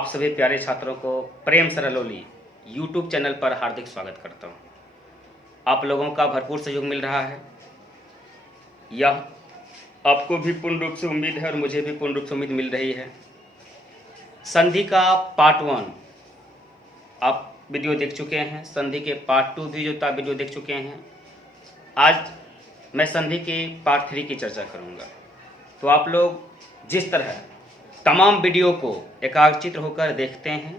आप सभी प्यारे छात्रों को प्रेम सरलोली यूट्यूब चैनल पर हार्दिक स्वागत करता हूं। आप लोगों का भरपूर सहयोग मिल रहा है, यह आपको भी पूर्ण रूप से उम्मीद है और मुझे भी पूर्ण रूप से उम्मीद मिल रही है। संधि का पार्ट 1 आप वीडियो देख चुके हैं, संधि के पार्ट 2 भी जो था वीडियो देख चुके हैं। आज मैं संधि के पार्ट 3 की चर्चा करूंगा। तो आप लोग जिस तरह तमाम वीडियो को एकाग्रचित्त होकर देखते हैं,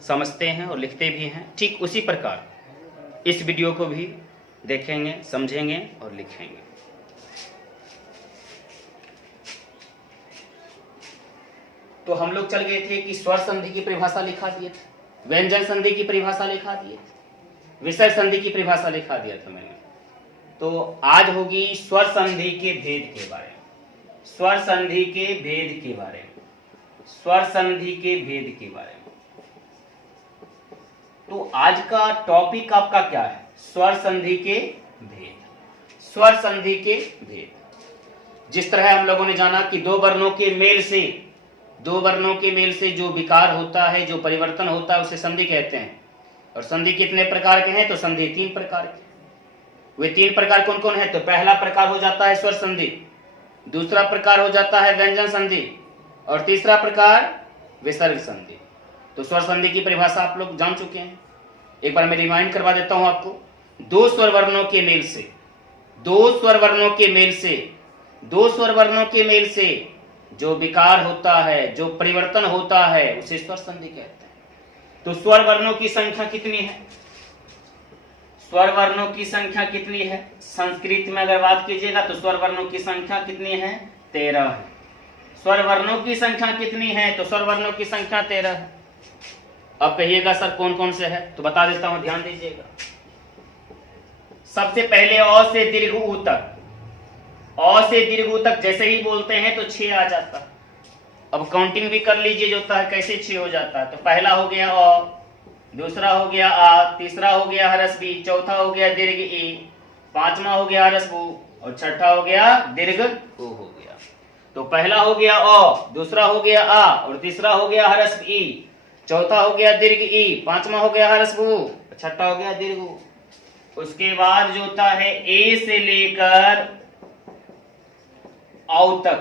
समझते हैं और लिखते भी हैं, ठीक उसी प्रकार इस वीडियो को भी देखेंगे, समझेंगे और लिखेंगे। तो हम लोग चल गए थे कि स्वर संधि की परिभाषा लिखा दिए थे, व्यंजन संधि की परिभाषा लिखा दिए थे, विसर्ग संधि की परिभाषा लिखा दिया था मैंने। तो आज होगी स्वर संधि के भेद के बारे में, स्वर संधि के भेद के बारे में, स्वर संधि के भेद के बारे में। तो आज का टॉपिक आपका क्या है? स्वर संधि के भेद। स्वर संधि के भेद। जिस तरह हम लोगों ने जाना कि दो वर्णों के मेल से जो विकार होता है, जो परिवर्तन होता है, उसे संधि कहते हैं। और संधि कितने प्रकार के हैं? तो संधि 3 प्रकार के। वे 3 प्रकार कौन कौन है? तो पहला प्रकार हो जाता है स्वर संधि, दूसरा प्रकार हो जाता है व्यंजन संधि और तीसरा प्रकार विसर्ग संधि। तो स्वर संधि की परिभाषा आप लोग जान चुके हैं। एक बार मैं रिमाइंड करवा देता हूं आपको। दो स्वर वर्णों के मेल से जो विकार होता है, जो परिवर्तन होता है, उसे स्वर संधि कहते हैं। तो स्वर वर्णों की संख्या कितनी है? स्वर वर्णों की संख्या कितनी है? संस्कृत में अगर बात कीजिएगा तो स्वर वर्णों की संख्या कितनी है? 13 है। स्वर वर्णों की संख्या कितनी है? तो स्वर वर्णों की संख्या 13 है। अब कहिएगा सर कौन कौन से है? तो बता देता हूं, ध्यान दीजिएगा। सबसे पहले अ से दीर्घ ऊ तक, अ से दीर्घ ऊ तक जैसे ही बोलते हैं तो 6 आ जाता है। अब काउंटिंग भी कर लीजिए जो होता है, कैसे 6 हो जाता है। तो पहला हो गया अ, दूसरा हो गया आ, तीसरा हो गया हरस बी, चौथा हो गया दीर्घ ई, पांचवा हो गया हरस बू और छठा हो गया दीर्घ ऊ हो गया। तो पहला हो गया अ, दूसरा हो गया आ और तीसरा हो गया हरस ई, चौथा हो गया दीर्घ ई, पांचवा हो गया हरस बू, छठा हो गया दीर्घ ऊ। उसके बाद जो होता है ए से लेकर औ तक,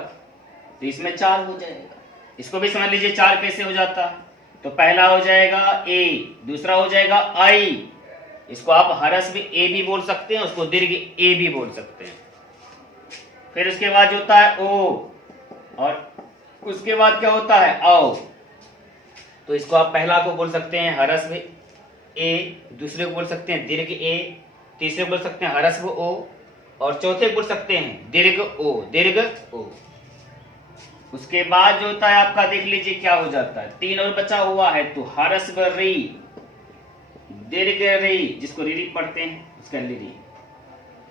तो इसमें 4 हो जाएगा। इसको भी समझ लीजिए 4 कैसे हो जाता है। तो पहला हो जाएगा ए, दूसरा हो जाएगा आई, इसको आप हरस भी ए भी बोल सकते हैं, उसको दीर्घ ए भी बोल सकते हैं। फिर उसके बाद जो होता है ओ और उसके बाद क्या होता है औ। तो इसको आप पहला को बोल सकते हैं हरस भी ए, दूसरे को बोल सकते हैं दीर्घ ए, तीसरे को बोल सकते हैं हरस ओ और चौथे को बोल सकते हैं दीर्घ ओ, दीर्घ ओ। उसके बाद जो होता है आपका देख लीजिए क्या हो जाता है, 3 और बचा हुआ है। तो हरस री, दीर्घ री, जिसको री पढ़ते हैं उसका री।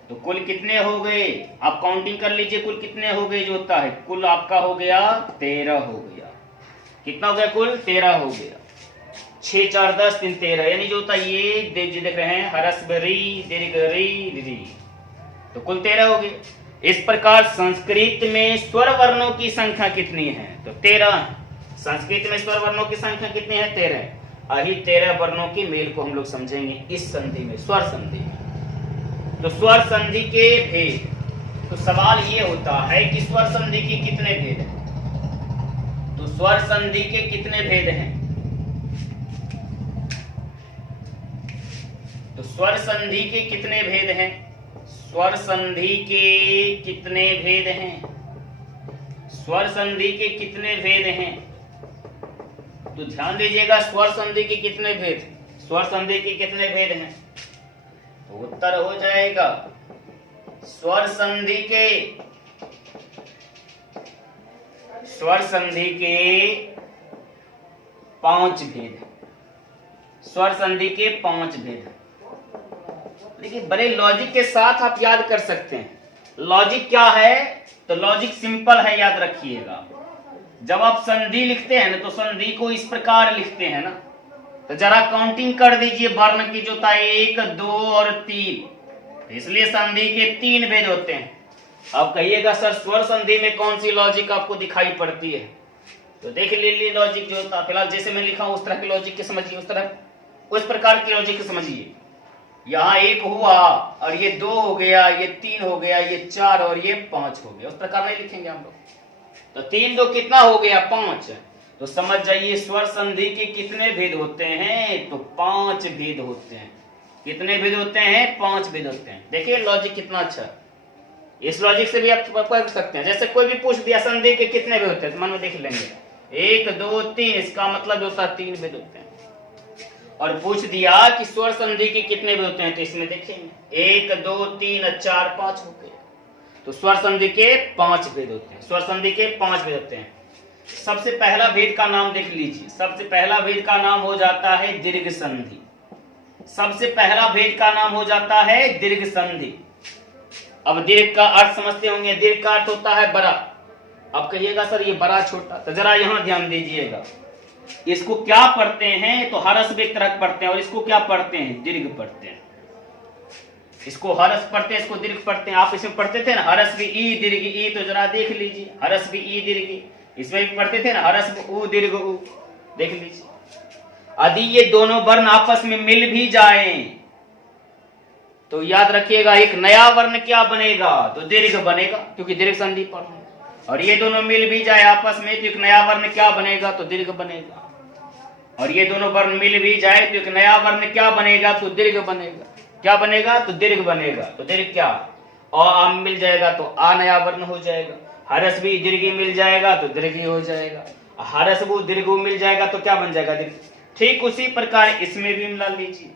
तो कुल कितने हो गए? आप काउंटिंग कर लीजिए कुल कितने हो गए। जो होता है कुल आपका हो गया 13 हो गया। कितना हो गया? कुल 13 हो गया। 6 4 10 3 13, यानी जो होता है ये देख रहे हैं हरस री, दीर्घ री, तो कुल 13 हो गए। इस प्रकार संस्कृत में स्वर वर्णों की संख्या कितनी है? तो 13। संस्कृत में स्वर वर्णों की संख्या कितनी है? 13। यही 13 वर्णों के मेल को हम लोग समझेंगे इस संधि में, स्वर संधि में। तो स्वर संधि के भेद। तो सवाल ये होता है कि स्वर संधि के कितने भेद हैं? तो स्वर संधि के कितने भेद हैं? तो स्वर संधि के कितने भेद हैं? स्वर संधि के कितने भेद हैं? स्वर संधि के कितने भेद हैं? तो ध्यान दीजिएगा, स्वर संधि के कितने भेद? स्वर संधि के कितने भेद हैं? तो उत्तर हो जाएगा स्वर संधि के 5 भेद। स्वर संधि के 5 भेद। लेकिन बड़े लॉजिक के साथ आप याद कर सकते हैं। लॉजिक क्या है? तो लॉजिक सिंपल है, याद रखिएगा। जब आप संधि लिखते हैं ना तो संधि को इस प्रकार लिखते हैं ना, तो जरा काउंटिंग कर दीजिए वर्ण की, जो होता है 1 2 और 3। इसलिए संधि के 3 भेद होते हैं। अब कहिएगा सर स्वर संधि में कौन सी लॉजिक आपको दिखाई पड़ती है? तो देख लीजिए लॉजिक जो होता है, फिलहाल जैसे मैं लिखा हूं उस तरह की लॉजिक के समझिए, उस प्रकार की लॉजिक के समझिए। यहाँ 1 हुआ और ये 2 हो गया, ये 3 हो गया, ये 4 और ये 5 हो गया, उस प्रकार नहीं लिखेंगे हम लोग। तो 3 2 कितना हो गया? 5। तो समझ जाइए स्वर संधि के कितने भेद होते हैं? तो 5 भेद होते हैं। कितने भेद होते हैं? 5 भेद होते हैं। देखिए लॉजिक कितना अच्छा। इस लॉजिक से भी आप पढ़ सकते हैं। जैसे कोई भी पूछ दिया संधि के कितने भेद होते हैं, तो मन में देख लेंगे 1 2 3, इसका मतलब जो होता है 3 भेद होते हैं। और पूछ दिया कि स्वर संधि के कितने भेद होते हैं, तो इसमें देखेंगे 1 2 3 4 5 हो गए। तो स्वर संधि के 5 भेद होते हैं। स्वर संधि के 5 भेद होते हैं। सबसे पहला भेद का नाम देख लीजिए। सबसे पहला भेद का नाम हो जाता है दीर्घ संधि। सबसे पहला भेद का नाम हो जाता है दीर्घ संधि। अब दीर्घ का अर्थ समझते होंगे। दीर्घ का अर्थ होता है बड़ा। अब कहिएगा सर ये बड़ा छोटा, तो जरा यहां ध्यान दीजिएगा। इसको क्या पढ़ते हैं? तो हरस व्यक्त रख पढ़ते हैं। और इसको क्या पढ़ते हैं? दीर्घ पढ़ते हैं। इसको हरस पढ़ते हैं, इसको दीर्घ पढ़ते हैं। आप इसमें पढ़ते थे ना हरस भी ई दीर्घ ई, तो जरा देख लीजिए हरस भी ई दीर्घ ई, इसमें भी पढ़ते थे ना हरस उ दीर्घ उ, देख लीजिए। यदि ये दोनों वर्ण आपस में मिल भी जाएं तो याद रखिएगा एक नया वर्ण क्या बनेगा? तो दीर्घ बनेगा, क्योंकि दीर्घ संधि पर। और ये दोनों मिल भी जाए आपस में तो एक नया वर्ण क्या बनेगा? तो दीर्घ बनेगा। और ये दोनों वर्ण मिल भी जाए तो एक नया वर्ण क्या बनेगा? तो दीर्घ बनेगा। क्या बनेगा? तो दीर्घ बनेगा। तो दीर्घ क्या? आम मिल जाएगा तो आ नया वर्ण हो जाएगा। हरस भी दीर्घ मिल जाएगा तो दीर्घ हो जाएगा। हरस वो दीर्घ मिल जाएगा तो क्या बन जाएगा? दीर्घ। ठीक उसी प्रकार इसमें भी मिला लीजिए।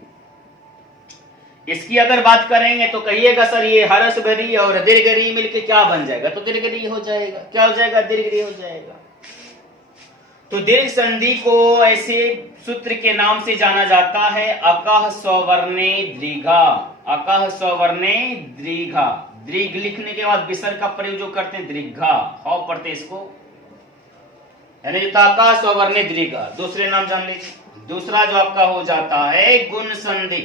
इसकी अगर बात करेंगे तो कहिएगा सर ये हरस री और दीर्घ री मिलके क्या बन जाएगा? तो दीर्घ री हो जाएगा। क्या हो जाएगा? दीर्घ री हो जाएगा। तो दीर्घ संधि को ऐसे सूत्र के नाम से जाना जाता है अकह सवर्णे दीर्घा। अकह सवर्णे दीर्घा। दीर्घ लिखने के बाद विसर्ग का प्रयोग जो करते हैं दीर्घा, हाउ पढ़ते इसको, यानी जो अकह सवर्णे दीर्घा। दूसरे नाम जान लीजिए। दूसरा जो आपका हो जाता है गुण संधि।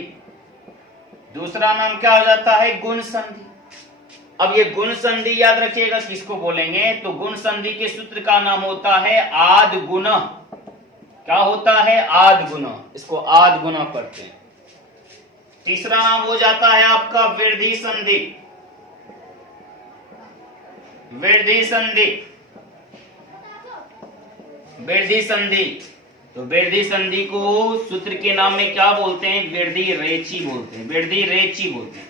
दूसरा नाम क्या हो जाता है? गुण संधि। अब ये गुण संधि याद रखिएगा किसको बोलेंगे? तो गुण संधि के सूत्र का नाम होता है आद गुण। क्या होता है? आद गुण। इसको आद गुण पढ़ते हैं। तीसरा नाम हो जाता है आपका वृद्धि संधि। वृद्धि संधि। वृद्धि संधि। तो वृद्धि संधि को सूत्र के नाम में क्या बोलते हैं? वृद्धि रेची बोलते हैं। वृद्धि रेची बोलते हैं।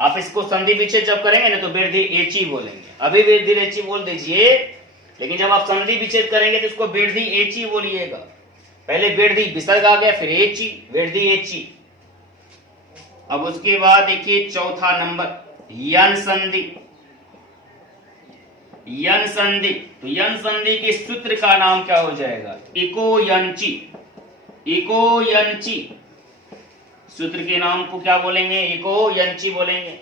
आप इसको संधि विच्छेद जब करेंगे ना तो वृद्धि एची बोलेंगे। अभी वृद्धि रेची बोल दीजिए, लेकिन जब आप संधि विच्छेद करेंगे तो इसको वृद्धि एची बोलिएगा। पहले वृद्धि विसर्ग आ गया, फिर एची, वृद्धि एची। अब उसके बाद देखिए चौथा नंबर यन संधि। यन संधि। तो यन संधि के सूत्र का नाम क्या हो जाएगा? इको यंची। इको यंची। सूत्र के नाम को क्या बोलेंगे? इको यंची बोलेंगे।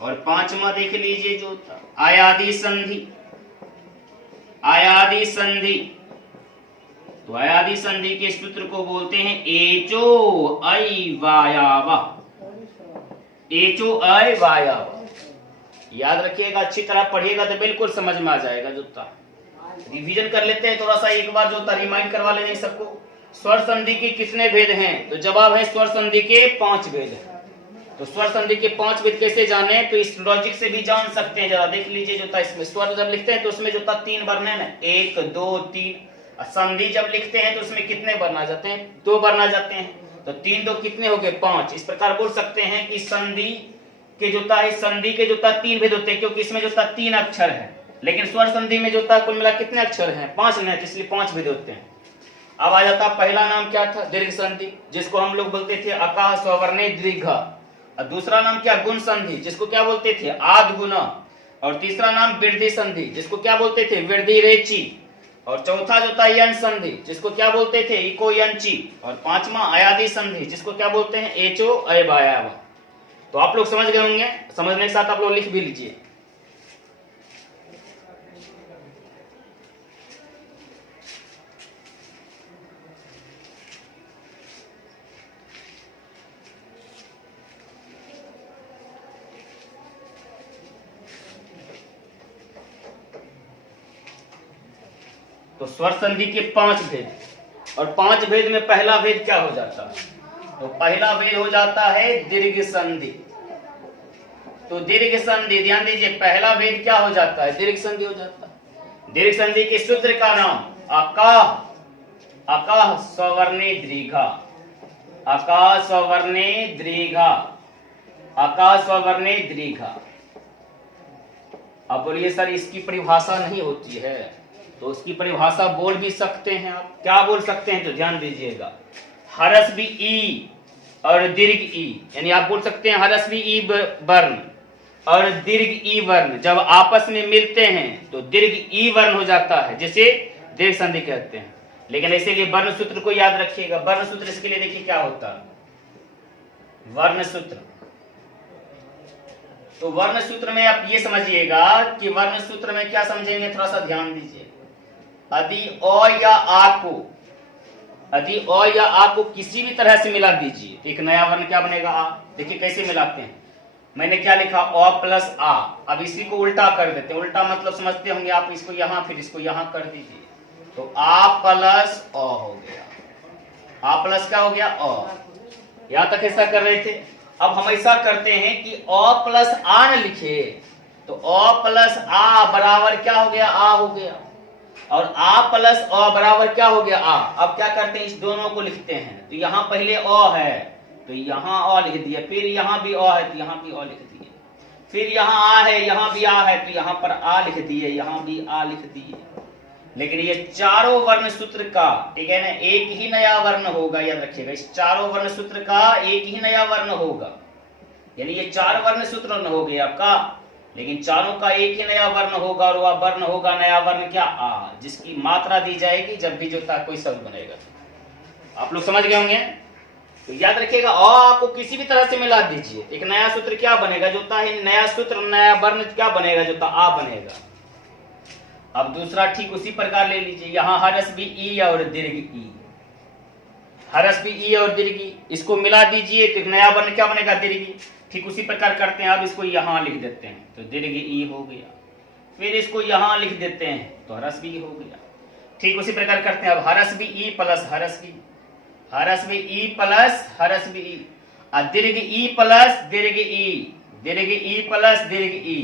और पांचवा देख लीजिए जो था आयादी संधि। आयादी संधि। तो आयादी संधि के सूत्र को बोलते हैं एचो ऐ वायावा। एचो ऐ वायावा। याद रखिएगा, अच्छी तरह पढ़िएगा तो बिल्कुल समझ में आ जाएगा। जो था रिवीजन कर लेते हैं थोड़ा सा, एक बार जो था रिमाइंड करवा लेंगे सबको। स्वर संधि के कितने भेद हैं? तो जवाब है स्वर संधि के 5 भेद हैं। तो स्वर संधि के 5 भेद कैसे जाने? तो इस लॉजिक से भी जान सकते हैं। जरा देख लीजिए जो था इसमें स्वर जब लिखते हैं तो उसमें जो था 3 वर्ण है ना, 1 2 3। संधि जब लिखते हैं तो उसमें कितने वर्ण आ जाते हैं? 2 वर्ण आ जाते हैं। तो 3 2 कितने हो गए? 5। इस प्रकार बोल सकते हैं कि संधि के जो था संधि के जो था 3 भेद होते हैं, क्योंकि इसमें जो था 3 अक्षर है। लेकिन स्वर संधि में जो था कुल मिला कितने अक्षर हैं? 5 नहीं, इसलिए 5 भेद होते हैं। अब आ जाता पहला नाम क्या था? दीर्घ संधि, जिसको हम लोग बोलते थे अकाह सवर्णे दीर्घ। और दूसरा नाम क्या? गुण संधि, जिसको क्या बोलते थे? आद गुण। और तीसरा नाम वृद्धि संधि, जिसको क्या बोलते थे? वृद्धि रेची। और चौथा जो था यन संधि, जिसको क्या बोलते थे? इको यंची। और पांचवा आयादी संधि, जिसको क्या बोलते हैं? एचो ऐ वायावा। तो आप लोग समझ गए होंगे। समझने के साथ आप लोग लिख भी लीजिए। तो स्वर संधि के 5 भेद, और 5 भेद में पहला भेद क्या हो जाता है? तो पहला भेद हो जाता है दीर्घ संधि। तो दीर्घ संधि, ध्यान दीजिए, पहला भेद क्या हो जाता है? दीर्घ संधि हो जाता है। दीर्घ संधि के सूत्र का नाम अकाह, अकाह सवर्णे दीर्घा, अकाह सवर्णे दीर्घा, अकाह सवर्णे दीर्घा। अब बोलिए सर इसकी परिभाषा नहीं होती है, तो उसकी परिभाषा बोल भी सकते हैं आप। क्या बोल सकते हैं? तो ध्यान दीजिएगा, हरस्वी ई और दीर्घ ई, यानी आप बोल सकते हैं हरस्वी ई वर्ण और दीर्घ ई वर्ण जब आपस में मिलते हैं तो दीर्घ ई वर्ण हो जाता है, जिसे दीर्घ संधि कहते हैं। लेकिन इसीलिए वर्ण सूत्र को याद रखिएगा। वर्ण सूत्र इसके लिए देखिए क्या होता है, वर्ण सूत्र। तो वर्ण सूत्र में आप ये समझिएगा कि वर्ण सूत्र में क्या समझेंगे, थोड़ा सा ध्यान दीजिए। यदि अ या आ को, यदि अ या आ को किसी भी तरह से मिला दीजिए तो एक नया वर्ण क्या बनेगा? आ। देखिए कैसे मिलाते हैं, मैंने क्या लिखा? अ प्लस आ। अब इसी को उल्टा कर देते हैं। उल्टा मतलब समझते होंगे आप, इसको यहां फिर इसको यहां कर दीजिए, तो आ प्लस अ हो गया। आ प्लस क्या हो गया? अ। यहां तक ऐसा कर रहे थे। अब हम ऐसा करते हैं कि अ प्लस आ न लिखे, तो अ प्लस आ बराबर क्या हो गया? आ हो गया। और आ प्लस अ बराबर क्या हो गया? आ। अब क्या करते हैं, इस दोनों को लिखते हैं। तो यहाँ पहले अ है तो यहाँ अ लिख दिया, फिर यहाँ भी अ है तो यहाँ भी अ लिख दिए, फिर यहाँ आ है, यहाँ भी आ है तो यहाँ पर आ लिख दिए, यहाँ भी आ लिख दिए। लेकिन ये चारों वर्ण सूत्र का, ठीक है ना, एक ही नया वर्ण होगा, याद रखिएगा। इस चारों वर्ण सूत्र का एक ही नया वर्ण होगा, यानी ये 4 वर्ण सूत्र हो गए आपका, लेकिन चारों का एक ही नया वर्ण होगा, और वह वर्ण होगा नया वर्ण क्या? आ, जिसकी मात्रा दी जाएगी जब भी जो कोई शब्द बनेगा। आप लोग समझ गए होंगे। तो याद रखिएगा, अ को किसी भी तरह से मिला दीजिए, एक नया सूत्र क्या बनेगा? जो है नया सूत्र, नया वर्ण क्या बनेगा? जो आ बनेगा। अब दूसरा ठीक उसी प्रकार ले लीजिए, यहाँ हरस्वी ई और दीर्घ ई, हरस्वी ई और दीर्घ ई, इसको मिला दीजिए तो एक नया वर्ण क्या बनेगा? दीर्घ ई। ठीक उसी प्रकार करते हैं। अब इसको यहाँ लिख देते हैं तो दीर्घ ई हो गया, फिर इसको यहाँ लिख देते हैं तो हरस्वी हो गया। ठीक उसी प्रकार करते हैं। अब हरस्वी ई प्लस हरस्वी, हरस्वी ई प्लस हरस्वी ई, और दीर्घ ई प्लस दीर्घ ई, दीर्घ ई प्लस दीर्घ ई।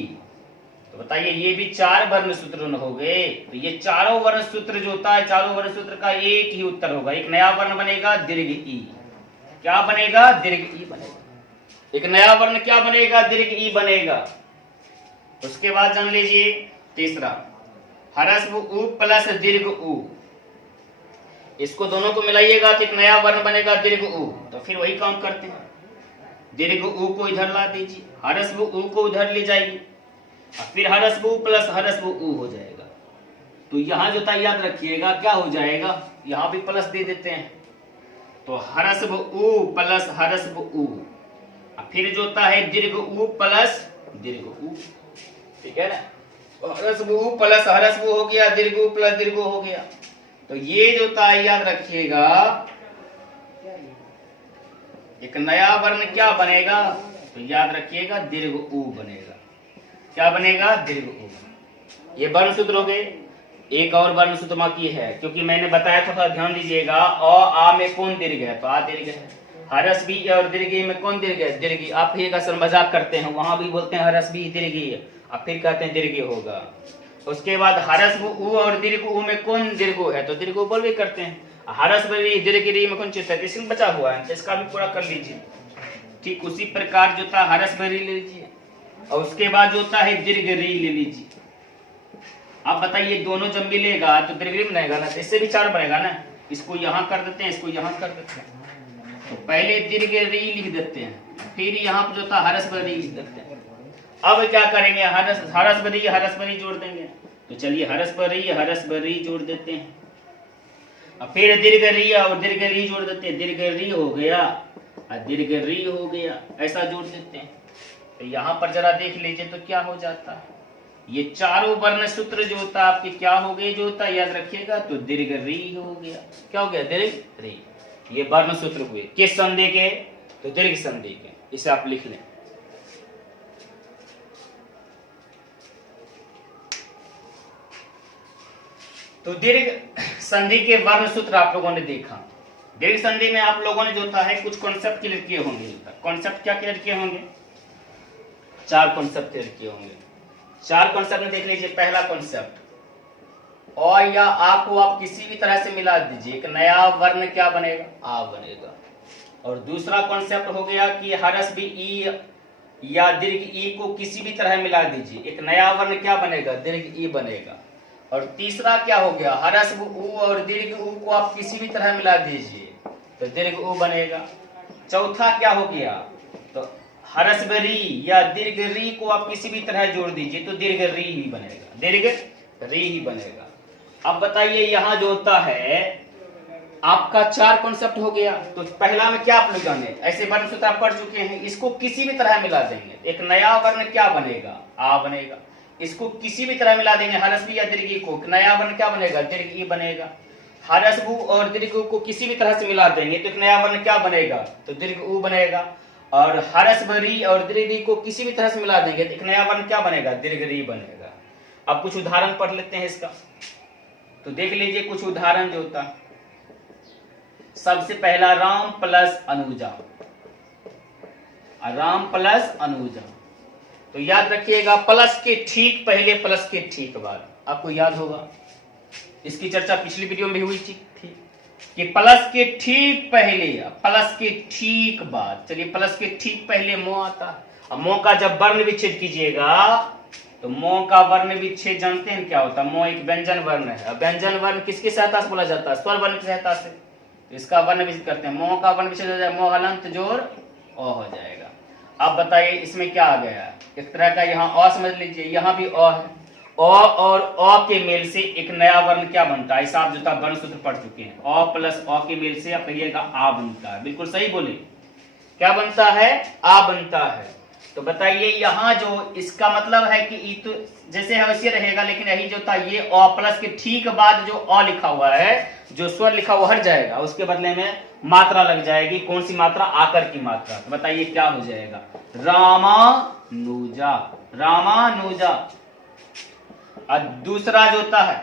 तो बताइए ये भी 4 वर्ण सूत्र हो गए। तो ये चारों वर्ण सूत्र जो होता है, चारों वर्ण सूत्र का एक ही उत्तर होगा, एक नया वर्ण बनेगा दीर्घ ई। क्या बनेगा? दीर्घ ई बनेगा। एक नया वर्ण क्या बनेगा? दीर्घ ई बनेगा। उसके बाद जान लीजिए तीसरा, हरस्व उ प्लस दीर्घ उ, इसको दोनों को मिलाइएगा तो एक नया वर्ण बनेगा दीर्घ उ। तो फिर वही काम करते हैं, दीर्घ उ को इधर ला दीजिए, हरस्व उ को उधर ले जाइए, और फिर हरस्व उ प्लस हरस्व उ हो जाएगा। तो यहां जो था याद रखिएगा क्या हो जाएगा, यहां भी प्लस दे देते हैं, तो हरस्व उ प्लस हरस्व उ, फिर जो होता है दीर्घ उ प्लस दीर्घ उ, ठीक है ना। हरस्व उ प्लस हरस्व हो गया, दीर्घ उ प्लस दीर्घ हो गया। तो ये जो होता है याद रखिएगा, एक नया वर्ण क्या बनेगा? तो याद रखिएगा दीर्घ उ बनेगा। क्या बनेगा? दीर्घ उ। ये वर्ण सूत्र हो गए। एक और वर्ण सूत्र बाकी है, क्योंकि मैंने बताया था, ध्यान दीजिएगा, अ आ में कौन दीर्घ है? तो आ दीर्घ है। हरस्वी और दीर्घ में कौन दीर्घ है? दीर्घ। आप कहिएगा सर मजाक करते हैं, वहां भी बोलते हैं हरस्वी दीर्घ, अब फिर कहते हैं दीर्घ होगा। उसके बाद हरस्व उ और दीर्घ उ में कौन दीर्घ है? तो दीर्घ बोल भी करते हैं। हरस्व री दीर्घ री में कौन चित्त है? इसमें बचा हुआ है, तो इसका भी पूरा कर लीजिए। ठीक उसी प्रकार जो था हरस्व री ले लीजिए, और उसके बाद जो होता है दीर्घ री ले लीजिए। आप बताइए दोनों जब मिलेगा तो दीर्घ री बनेगा ना, तो इससे भी 4 बनेगा ना। इसको यहाँ कर देते हैं, इसको यहाँ कर देते हैं, तो पहले दीर्घ री लिख देते हैं, फिर यहाँ पर जो था हरस्व री लिख देते हैं। अब क्या करेंगे? हरस्व री जोड़ देंगे। तो चलिए हरस्व री जोड़ देते हैं, और फिर दीर्घ री और दीर्घ री जोड़ देते हैं। दीर्घ री हो गया और दीर्घ री हो गया, ऐसा जोड़ देते हैं। तो यहाँ पर जरा देख लीजिए तो क्या हो जाता है, ये चारों वर्ण सूत्र जो होता है आपके क्या हो गए? जो होता है याद रखिएगा, तो दीर्घ री हो गया। क्या हो गया? दीर्घ री। ये वर्ण सूत्र हुए किस संधि के? तो दीर्घ संधि के। इसे आप लिख लें। तो दीर्घ संधि के वर्ण सूत्र आप लोगों ने देखा। दीर्घ संधि में आप लोगों ने जो होता है कुछ कॉन्सेप्ट क्लियर किए होंगे। कॉन्सेप्ट क्या क्लियर किए होंगे? 4 कॉन्सेप्ट क्लियर किए होंगे। 4 कॉन्सेप्ट में देख लीजिए। पहला कॉन्सेप्ट, अ या आ को आप किसी भी तरह से मिला दीजिए, एक नया वर्ण क्या बनेगा? आ बनेगा। और दूसरा कॉन्सेप्ट हो गया कि हरस भी ई या दीर्घ ई को किसी भी तरह मिला दीजिए, एक नया वर्ण क्या बनेगा? दीर्घ ई बनेगा। और तीसरा क्या हो गया? हरस उ और दीर्घ उ को आप किसी भी तरह मिला दीजिए तो दीर्घ उ बनेगा। चौथा क्या हो गया? तो हरस री या दीर्घ री को आप किसी भी तरह जोड़ दीजिए तो दीर्घ री ही बनेगा, दीर्घ री ही बनेगा। अब बताइए यहाँ जो होता है आपका 4 कॉन्सेप्ट हो गया। तो पहला में क्या आप लोग जाने, ऐसे वर्ण सूत्र आप पढ़ चुके हैं। इसको किसी भी तरह मिला देंगे, एक नया वर्ण क्या बनेगा? आ बनेगा। इसको किसी भी तरह मिला देंगे, हरस्वी या दीर्घ को, नया वर्ण क्या बनेगा? दीर्घ ई बनेगा। हरस्व और दीर्घ को किसी भी तरह से मिला देंगे तो एक नया वर्ण क्या बनेगा? तो दीर्घ उ बनेगा। और हरस्व री और दीर्घ को किसी भी तरह से मिला देंगे तो एक नया वर्ण क्या बनेगा? दीर्घ री बनेगा। अब कुछ उदाहरण पढ़ लेते हैं इसका। तो देख लीजिए कुछ उदाहरण जो होता है। सबसे पहला राम प्लस अनुजा, राम प्लस अनुजा। तो याद रखिएगा प्लस के ठीक पहले, प्लस के ठीक बाद, आपको याद होगा इसकी चर्चा पिछली वीडियो में भी हुई थी कि प्लस के ठीक पहले, प्लस के ठीक बाद। चलिए प्लस के ठीक पहले मो आता है। अब मो का जब वर्ण विच्छेद कीजिएगा तो मो का वर्ण विच्छेद जानते हैं क्या होता है? मो एक व्यंजन वर्ण है। व्यंजन वर्ण किसकी सहायता से बोला जाता है? स्वर वर्ण की सहायता से। इसका वर्ण विच्छेद करते हैं, मो का वर्ण विच्छेद हो जाएगा, मो हलंत जोड़ अ हो जाएगा। अब बताइए इसमें क्या आ गया? एक तरह का यहाँ अ समझ लीजिए, यहाँ भी अ है। अ और अ के मेल से एक नया वर्ण क्या बनता है? ऐसा आप जो वर्ण सूत्र पढ़ चुके हैं। अ प्लस अ के मेल से आप कहिएगा आ बनता है। बिल्कुल सही बोले। क्या बनता है? आ बनता है। तो बताइए यहाँ जो इसका मतलब है कि ई तो जैसे है वैसे रहेगा, लेकिन यही जो था ये अ प्लस के ठीक बाद जो अ लिखा हुआ है, जो स्वर लिखा हुआ हट जाएगा, उसके बदले में मात्रा लग जाएगी। कौन सी मात्रा? आकर की मात्रा। तो बताइए क्या हो जाएगा? रामानुजा, रामानुजा। और दूसरा जो होता है,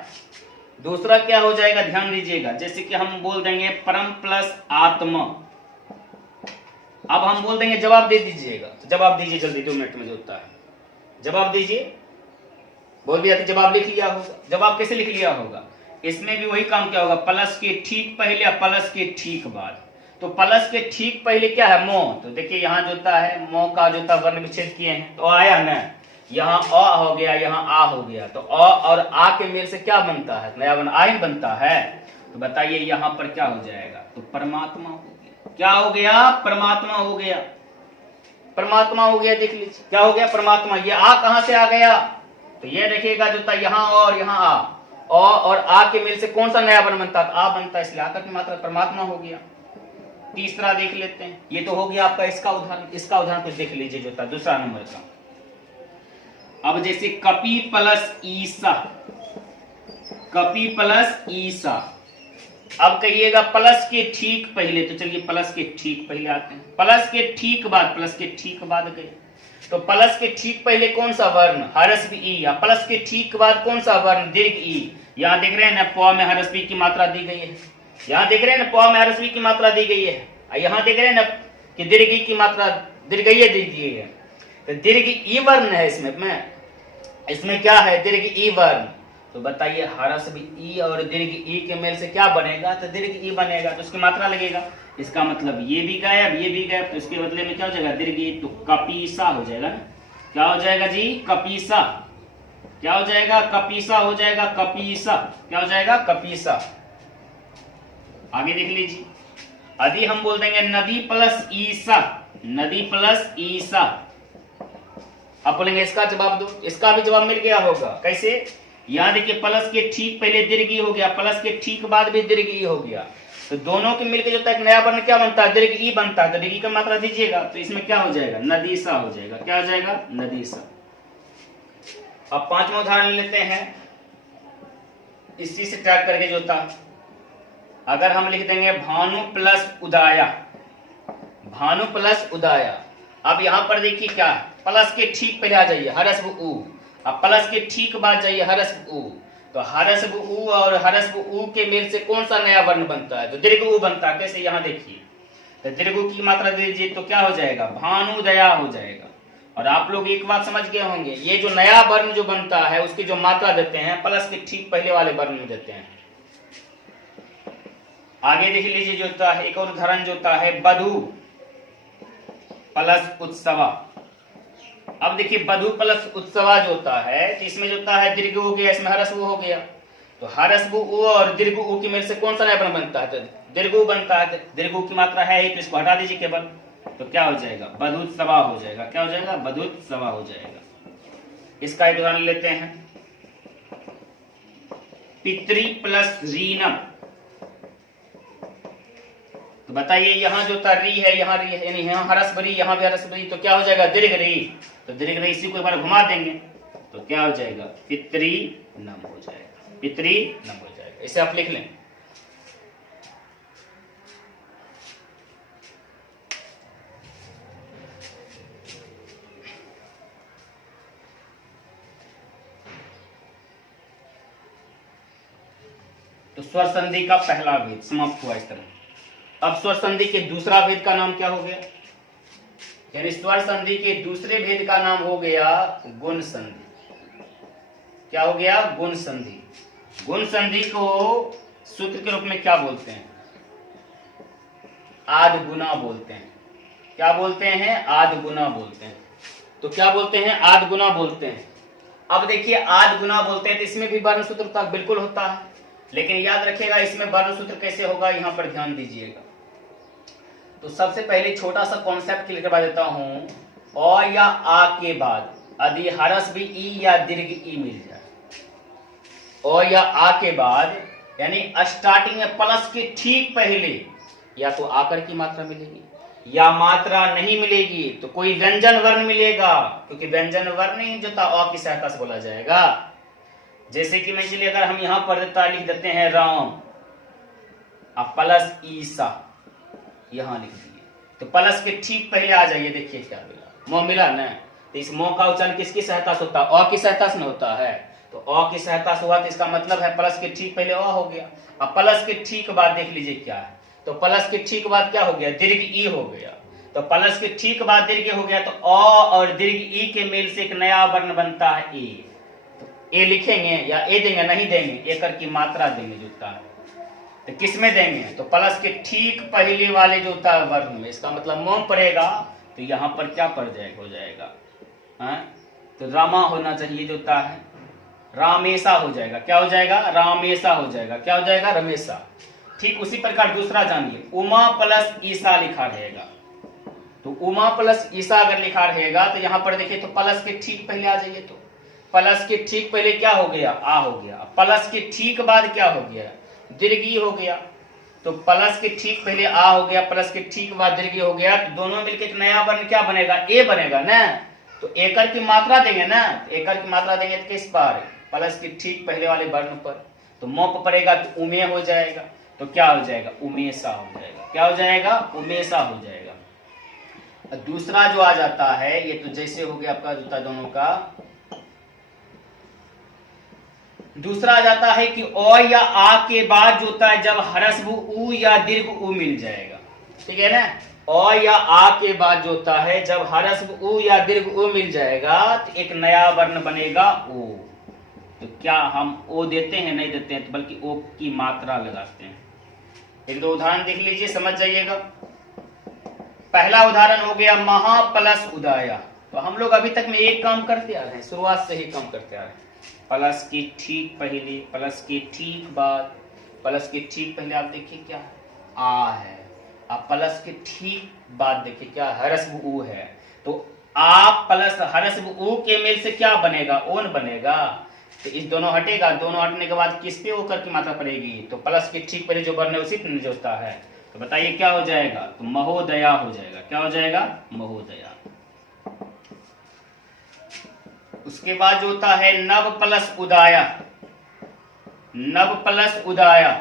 दूसरा क्या हो जाएगा? ध्यान दीजिएगा। जैसे कि हम बोल देंगे परम प्लस आत्मा। अब हम बोल देंगे, जवाब दे दीजिएगा। तो जवाब दीजिए जल्दी, 2 मिनट में जो होता है जवाब दीजिए। बोल भी आती, जवाब लिख लिया होगा। जवाब कैसे लिख लिया होगा? इसमें भी वही काम क्या होगा? प्लस के ठीक पहले या प्लस के ठीक बाद। तो प्लस के ठीक पहले क्या है? मो। तो देखिए यहाँ जो होता है मो का जो था वर्ण विच्छेद किए हैं तो आया ना, यहाँ अ हो गया, यहाँ आ हो गया। तो अ और आ के मेल से क्या बनता है? नया वर्ण आ ही बनता है। तो बताइए यहाँ पर क्या हो जाएगा? तो परमात्मा हो गया। क्या हो गया? परमात्मा हो गया। परमात्मा हो गया। देख लीजिए क्या हो गया? परमात्मा। ये आ कहां से आ गया? तो ये देखिएगा जो था यहाँ और यहाँ आ, और आ के मेल से कौन सा नया वर्ण बनता है? आ बनता है, इसलिए आकर की मात्रा परमात्मा हो गया। तीसरा देख लेते हैं। ये तो हो गया आपका इसका उदाहरण। इसका उदाहरण कुछ देख लीजिए जो था दूसरा नंबर का। अब जैसे कपि प्लस ईसा, कपि प्लस ईसा। अब कहिएगा प्लस के ठीक पहले। तो चलिए प्लस के ठीक पहले आते हैं। प्लस के ठीक बाद, प्लस के ठीक बाद गए तो प्लस के ठीक पहले कौन सा वर्ण? हरस्व ई। या प्लस के ठीक बाद कौन सा वर्ण? दीर्घ ई। यहाँ देख रहे हैं ना प में हरस्वी की मात्रा दी गई है। यहाँ देख रहे हैं ना प में हरस्वी की मात्रा दी गई है। यहाँ देख रहे हैं ना कि दीर्घ ई की मात्रा दीर्घ दी गई है। तो दीर्घ ई वर्ण है इसमें क्या है? दीर्घ ई वर्ण। तो बताइए हरस्व ई और दीर्घ ई के मेल से क्या बनेगा? तो दीर्घ ई बनेगा। तो उसकी मात्रा लगेगा। इसका मतलब ये भी गायब, ये भी गायब। तो इसके बदले में क्या हो जाएगा? दीर्घ ई। तो कपीसा हो जाएगा ना। क्या हो जाएगा जी? कपीसा। क्या हो जाएगा? कपीसा हो जाएगा। कपीसा क्या हो जाएगा? कपीसा। आगे देख लीजिए। यदि हम बोल देंगे नदी प्लस ईसा, नदी प्लस ईसा। आप बोलेंगे इसका जवाब दो। इसका भी जवाब मिल गया होगा। कैसे? यहाँ देखिए प्लस के ठीक पहले दीर्घ ई हो गया, प्लस के ठीक बाद भी दीर्घ ई हो गया। तो दोनों के मिलकर जो एक नया वर्ण क्या बनता है? दीर्घ ई बनता है। तो दीर्घ ई का मात्रा दीजिएगा तो इसमें क्या हो जाएगा? नदीसा हो जाएगा। क्या हो जाएगा? नदीसा। अब 5वां उदाहरण लेते हैं इसी से ट्रैक करके जो था। अगर हम लिख देंगे भानु प्लस उदाया, भानु प्लस उदाया। अब यहां पर देखिए क्या है? प्लस के ठीक पहले आ जाइए हरस्व उ, अब प्लस के ठीक बाद जाइए हरस्व उ। तो हरस्व उ और हरस्व उ के मेल से कौन सा नया वर्ण बनता है? तो दीर्घ उ बनता है। कैसे? यहाँ देखिए, तो दीर्घ उ की मात्रा दे दीजिए तो क्या हो जाएगा? भानुदया हो जाएगा। और आप लोग एक बात समझ गए होंगे, ये जो नया वर्ण जो बनता है उसकी जो मात्रा देते हैं प्लस के ठीक पहले वाले वर्ण में देते हैं। आगे देख लीजिए जो होता है, एक और उदाहरण जो होता है बधु प्लस उत्सवा। अब देखिए बधु प्लस उत्सवा जो होता है, तो इसमें जो होता है दीर्घ उ हो गया, इसमें हरस्व उ हो गया। तो हरस्व उ और दीर्घ उ की मेल से कौन सा नया वर्ण बनता है? तो दीर्घ उ बनता है। दीर्घ उ की मात्रा है एक, इसको हटा दीजिए केवल, तो क्या हो जाएगा? बधुत्सवा हो जाएगा। क्या हो जाएगा? बधुत्सवा हो जाएगा। इसका एक उदाहरण लेते हैं, पितृ प्लस रीनम। तो बताइए यहाँ जो होता री है, यहाँ री है, यानी यहाँ हरस्व री, यहाँ भी हरस्व री, तो क्या हो जाएगा? दीर्घ री। तो दीर्घ री इसी को एक बार घुमा देंगे तो क्या हो जाएगा? पितृ नम हो जाएगा। पितृ नम हो जाएगा। इसे आप लिख लें। तो स्वर संधि का पहला भेद समाप्त हुआ इस तरह। अब स्वर संधि के दूसरा भेद का नाम क्या हो गया? यानी स्वर संधि के दूसरे भेद का नाम हो गया गुण संधि। क्या हो गया? गुण संधि। गुण संधि को सूत्र के रूप में क्या बोलते हैं? आद गुना बोलते हैं। क्या बोलते हैं? आद गुना बोलते हैं। तो क्या बोलते हैं? आद गुना बोलते हैं। अब देखिए आद गुना बोलते हैं तो इसमें भी वर्ण सूत्र तक बिल्कुल होता है, लेकिन याद रखिएगा इसमें वर्ण सूत्र कैसे होगा, यहां पर ध्यान दीजिएगा। तो सबसे पहले छोटा सा कॉन्सेप्ट क्लियर करवा देता हूं। अ या आ के बाद यदि हरस्व ई या दीर्घ ई मिल जाए, अ या आ के बाद यानी स्टार्टिंग में प्लस के ठीक पहले या तो आकर की मात्रा मिलेगी या मात्रा नहीं मिलेगी तो कोई व्यंजन वर्ण मिलेगा, क्योंकि व्यंजन वर्ण ही जो था अ की सहायता से बोला जाएगा। जैसे कि मैं चलिए अगर हम यहां पर लिख देते हैं राम अब प्लस ईसा, यहां लिख दिए तो प्लस के ठीक पहले आ जाइए, देखिए क्या मिला? मोह मिला ना। तो इस मोह का उच्चारण किसकी सहायता से होता है? अ की सहायता से होता है। तो अ की सहायता से हुआ तो इसका मतलब है प्लस के ठीक पहले अ हो गया। अब प्लस के ठीक बाद देख लीजिए क्या है, तो प्लस के ठीक बाद क्या हो गया? दीर्घ ई हो गया। तो प्लस के ठीक बाद दीर्घ हो गया तो अ और दीर्घ ई के मेल से एक नया वर्ण बनता है ए। तो ए लिखेंगे या ए देंगे? नहीं देंगे, एकर की मात्रा देंगे जुटता है। तो किस में देंगे? तो प्लस के ठीक पहले वाले जो होता है वर्ण में, इसका मतलब मोम पड़ेगा तो यहाँ पर क्या पड़ जाएगा? हो जाएगा तो रामा होना चाहिए जो होता है, रामेशा हो जाएगा। क्या हो जाएगा? रामेशा हो जाएगा। क्या हो जाएगा? रमेशा। ठीक उसी प्रकार दूसरा जानिए, उमा प्लस ईसा लिखा रहेगा। तो उमा प्लस ईसा अगर लिखा रहेगा तो यहाँ पर देखिए तो प्लस के ठीक पहले आ जाइए, तो प्लस के ठीक पहले क्या हो गया? आ हो गया। प्लस के ठीक बाद क्या हो गया? दीर्घ हो गया। तो प्लस के ठीक पहले आ हो गया, प्लस के ठीक बाद दीर्घ हो गया, तो दोनों मिलकर एक नया वर्ण क्या बनेगा? ए बनेगा ना। तो एकर की मात्रा देंगे ना, तो एकर की मात्रा देंगे तो किस पर? प्लस के ठीक पहले वाले वर्ण पर। तो मोप पड़ेगा तो उमे हो जाएगा। तो क्या हो जाएगा? उमेशा हो जाएगा। क्या हो जाएगा? उमेशा हो जाएगा। दूसरा जो आ जाता है, ये तो जैसे हो गया आपका जूता दोनों का। दूसरा आ जाता है कि अ या आ के बाद जो होता है जब हरस्व उ या दीर्घ उ मिल जाएगा, ठीक है ना। अ या आ के बाद जो होता है जब हरस्व उ या दीर्घ उ मिल जाएगा तो एक नया वर्ण बनेगा ओ। तो क्या हम ओ देते हैं? नहीं देते हैं, तो बल्कि ओ की मात्रा लगाते हैं। एक दो उदाहरण देख लीजिए, समझ जाइएगा। पहला उदाहरण हो गया महा प्लस उदाया। तो हम लोग अभी तक में एक काम करते आ रहे हैं, शुरुआत से ही काम करते आ रहे हैं। प्लस के ठीक पहले, प्लस के ठीक बाद, प्लस के ठीक पहले आप देखिए क्या है? आ है। अब प्लस के ठीक बाद देखिए क्या? हरस्व उ है। तो आ प्लस हरस्व उ के मेल से क्या बनेगा? ओन बनेगा। तो इस दोनों हटेगा, दोनों हटने के बाद किस पे ओकर की मात्रा पड़ेगी? तो प्लस के ठीक पहले जो वर्ण है उसी पे जो होता है। तो बताइए क्या हो जाएगा? तो महोदया हो जाएगा। क्या हो जाएगा? महोदया। उसके बाद जो होता है नव प्लस उदाया। नव प्लस उदाया,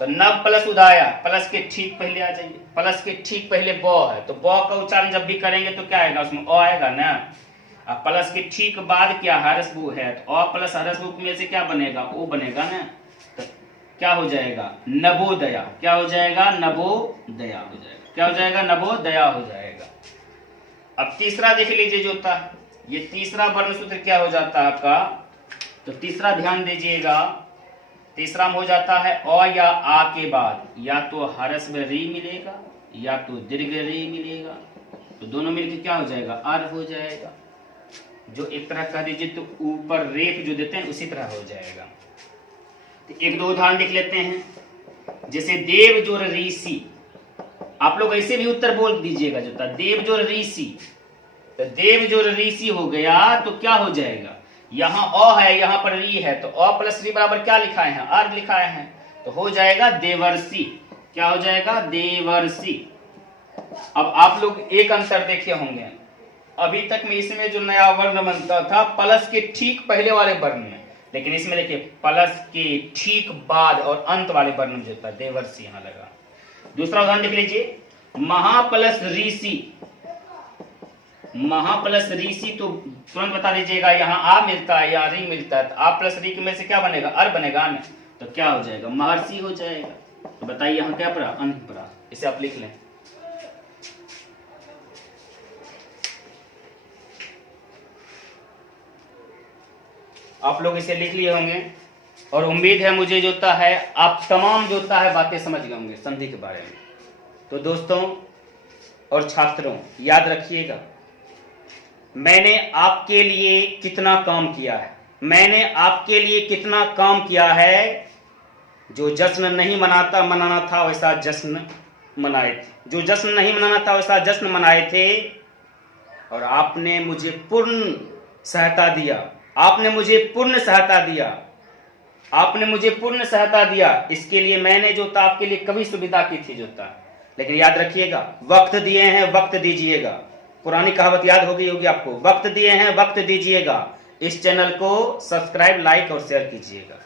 तो नव प्लस उदाया प्लस के ठीक पहले आ जाइए। प्लस के ठीक पहले ब है, तो ब का उच्चारण जब भी करेंगे तो क्या आएगा? उसमें अ आएगा ना। अब प्लस के ठीक बाद क्या हर्ष भू है, तो अ प्लस हर्ष भू में से क्या बनेगा, ओ बनेगा ना, तो क्या हो जाएगा, नवोदया। क्या हो जाएगा, नवोदया हो जाएगा। क्या हो जाएगा, नवोदया हो जाएगा। अब तीसरा देख लीजिए जो था, ये तीसरा वर्ण सूत्र क्या हो जाता है आपका, तो तीसरा ध्यान दीजिएगा, तीसरा में हो जाता है अ या आ के बाद या तो हर्ष में री मिलेगा या तो दीर्घ री मिलेगा, तो दोनों मिलकर क्या हो जाएगा, अर् हो जाएगा। जो एक तरह कह दीजिए तो ऊपर रेख जो देते हैं उसी तरह हो जाएगा। तो एक दो उदाहरण देख लेते हैं, जैसे देव जोर ऋषि, आप लोग ऐसे भी उत्तर बोल दीजिएगा जो था, देव जोर ऋषि, तो देव जोर ऋषि हो गया तो क्या हो जाएगा, यहाँ अ है यहाँ पर री है, तो अ प्लस री बराबर क्या लिखाए हैं, अर्घ लिखाए हैं, तो हो जाएगा देवर्षि। क्या हो जाएगा, देवर्षि। अब आप लोग एक अंतर देखे होंगे, अभी तक में इसमें जो नया वर्ण बनता था प्लस के ठीक पहले वाले वर्ण में, लेकिन इसमें देखिए प्लस के ठीक बाद और अंत वाले वर्ण में जो था देवर्षि यहाँ लगा। दूसरा उदाहरण देख लीजिए, महाप्लस ऋषि, महाप्लस ऋषि, तो तुरंत बता दीजिएगा यहाँ आ मिलता है या री मिलता है, तो आ प्लस री में से क्या बनेगा, अर बनेगा ना, तो क्या हो जाएगा, महर्षि हो जाएगा। तो बताइए यहाँ क्या पड़ा, अंत पड़ा, इसे आप लिख लें। आप लोग इसे लिख लिए होंगे और उम्मीद है मुझे जोता है आप तमाम जोता है बातें समझ गए होंगे संधि के बारे में। तो दोस्तों और छात्रों याद रखिएगा, मैंने आपके लिए कितना काम किया है, मैंने आपके लिए कितना काम किया है। जो जश्न नहीं मनाना था वैसा जश्न मनाए थे, जो जश्न नहीं मनाना था वैसा जश्न मनाए थे, और आपने मुझे पूर्ण सहायता दिया, आपने मुझे पूर्ण सहायता दिया, आपने मुझे पूर्ण सहायता दिया। इसके लिए मैंने जो था आपके लिए कभी सुविधा की थी जो था, लेकिन याद रखिएगा वक्त दिए हैं वक्त दीजिएगा। पुरानी कहावत याद होगी आपको, वक्त दिए हैं वक्त दीजिएगा। इस चैनल को सब्सक्राइब, लाइक और शेयर कीजिएगा।